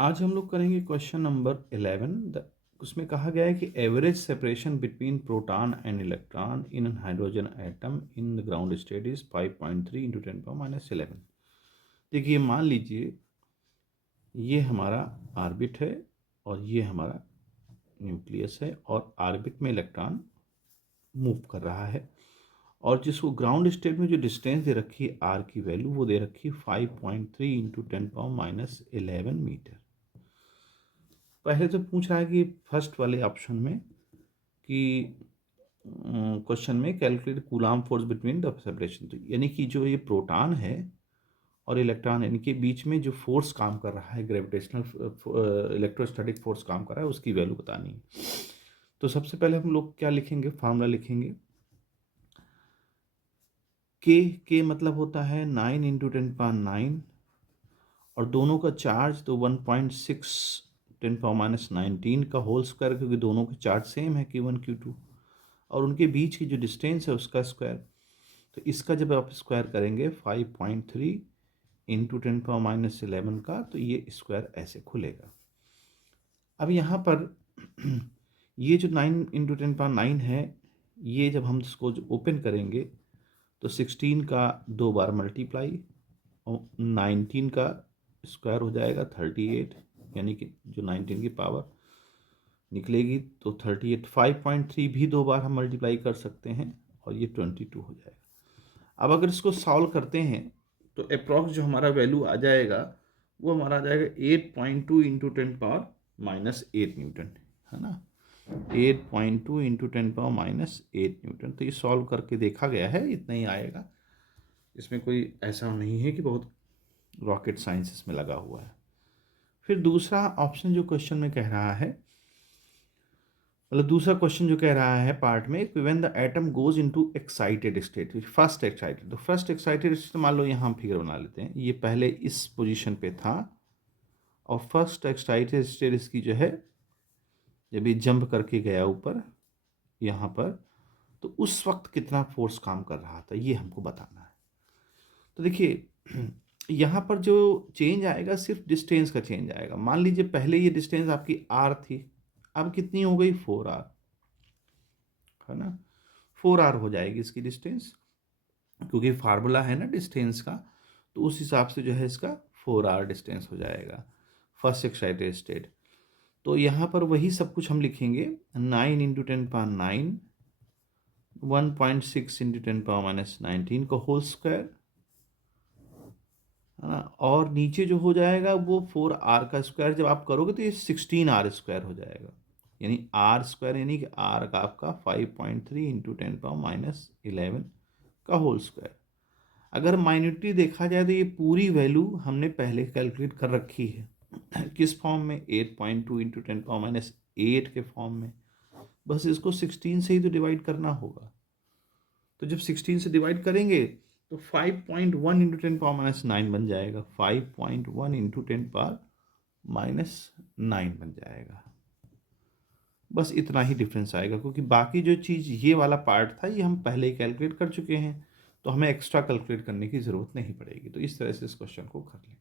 आज हम लोग करेंगे क्वेश्चन नंबर 11। उसमें कहा गया है कि average separation between proton and electron in an hydrogen atom in the ground state is 5.3 into 10⁻11। देखिए, मान लीजिए ये हमारा ऑर्बिट है और ये हमारा न्यूक्लियस है और ऑर्बिट में इलेक्ट्रॉन मूव कर रहा है और जिसको ग्राउंड स्टेट में जो डिस्टेंस दे रखी है आर की वैल्यू वो दे रखी है 5.3 इंटू 10⁻11 मीटर। पहले तो पूछ रहा है कि फर्स्ट वाले ऑप्शन में कि क्वेश्चन में calculate coulomb force between the separation, तो यानी कि जो ये प्रोटॉन है और इलेक्ट्रॉन इनके बीच में जो फोर्स काम कर रहा है, ग्रेविटेशनल इलेक्ट्रोस्टैटिक फोर्स काम कर रहा है, उसकी वैल्यू बतानी है। तो सबसे पहले हम लोग क्या लिखेंगे, फार्मूला लिखेंगे। के मतलब होता है 9 इंटू 10⁻9 और दोनों का चार्ज तो 1.6 10⁻19 का होल स्क्वायर, क्योंकि दोनों के चार्ज सेम है Q1 Q2 और उनके बीच की जो डिस्टेंस है उसका स्क्वायर। तो इसका जब आप स्क्वायर करेंगे 5.3 इंटू 10⁻11 का, तो ये स्क्वायर ऐसे खुलेगा। अब यहाँ पर ये जो 9 इंटू 10⁻9 है, ये जब हम इसको ओपन करेंगे तो 16 का 2 बार मल्टीप्लाई और 19 का स्क्वायर हो जाएगा 38, यानी कि जो 19 की पावर निकलेगी तो 38। 5.3 भी 2 बार हम मल्टीप्लाई कर सकते हैं और ये 22 हो जाएगा। अब अगर इसको सॉल्व करते हैं तो अप्रॉक्स जो हमारा वैल्यू आ जाएगा वो हमारा आ जाएगा 8.2 इंटू 10⁻−8 न्यूटन, है ना। 8.2 इंटू 10⁻−8 न्यूटन। तो ये सॉल्व करके देखा गया है, इतना ही आएगा। इसमें कोई ऐसा नहीं है कि बहुत रॉकेट साइंस इसमें लगा हुआ है। फिर दूसरा ऑप्शन जो क्वेश्चन में कह रहा है, मतलब दूसरा क्वेश्चन जो कह रहा है पार्ट में, when the atom goes into excited state, first excited, तो फर्स्ट एक्साइटेड स्टेट मान लो यहाँ हम फिगर बना लेते हैं, ये पहले इस पोजीशन पे था और फर्स्ट एक्साइटेड स्टेट इसकी जो है जब ये जंप करके गया ऊपर यहाँ पर, तो उस वक्त कितना फोर्स काम कर रहा था ये हमको बताना है। तो देखिए यहाँ पर जो चेंज आएगा सिर्फ डिस्टेंस का चेंज आएगा। मान लीजिए पहले ये डिस्टेंस आपकी आर थी, अब कितनी हो गई 4r, है ना। 4r हो जाएगी इसकी डिस्टेंस, क्योंकि फार्मूला है ना डिस्टेंस का, तो उस हिसाब से जो है इसका 4r डिस्टेंस हो जाएगा फर्स्ट एक्साइटेड स्टेट। तो यहाँ पर वही सब कुछ हम लिखेंगे, 9 इंटू 10⁻9, 1.6 इंटू 10⁻−19 का होल स्क्वायर, है ना। और नीचे जो हो जाएगा वो 4r का स्क्वायर जब आप करोगे तो ये 16r स्क्वायर हो जाएगा, यानी r स्क्वायर, यानी कि r का आपका 5.3 इंटू 10⁻11 का होल स्क्वायर। अगर माइन्यूटली देखा जाए तो ये पूरी वैल्यू हमने पहले कैलकुलेट कर रखी है किस फॉर्म में, 8.2 इंटू 10⁻8 के फॉर्म में। बस इसको 16 से ही तो डिवाइड करना होगा। तो जब 16 से डिवाइड करेंगे तो 5.1 इंटू 10⁻9 बन जाएगा, 5.1 इंटू 10⁻9 बन जाएगा। बस इतना ही डिफरेंस आएगा, क्योंकि बाकी जो चीज़ ये वाला पार्ट था ये हम पहले ही कैलकुलेट कर चुके हैं, तो हमें एक्स्ट्रा कैलकुलेट करने की ज़रूरत नहीं पड़ेगी। तो इस तरह से इस क्वेश्चन को कर लें।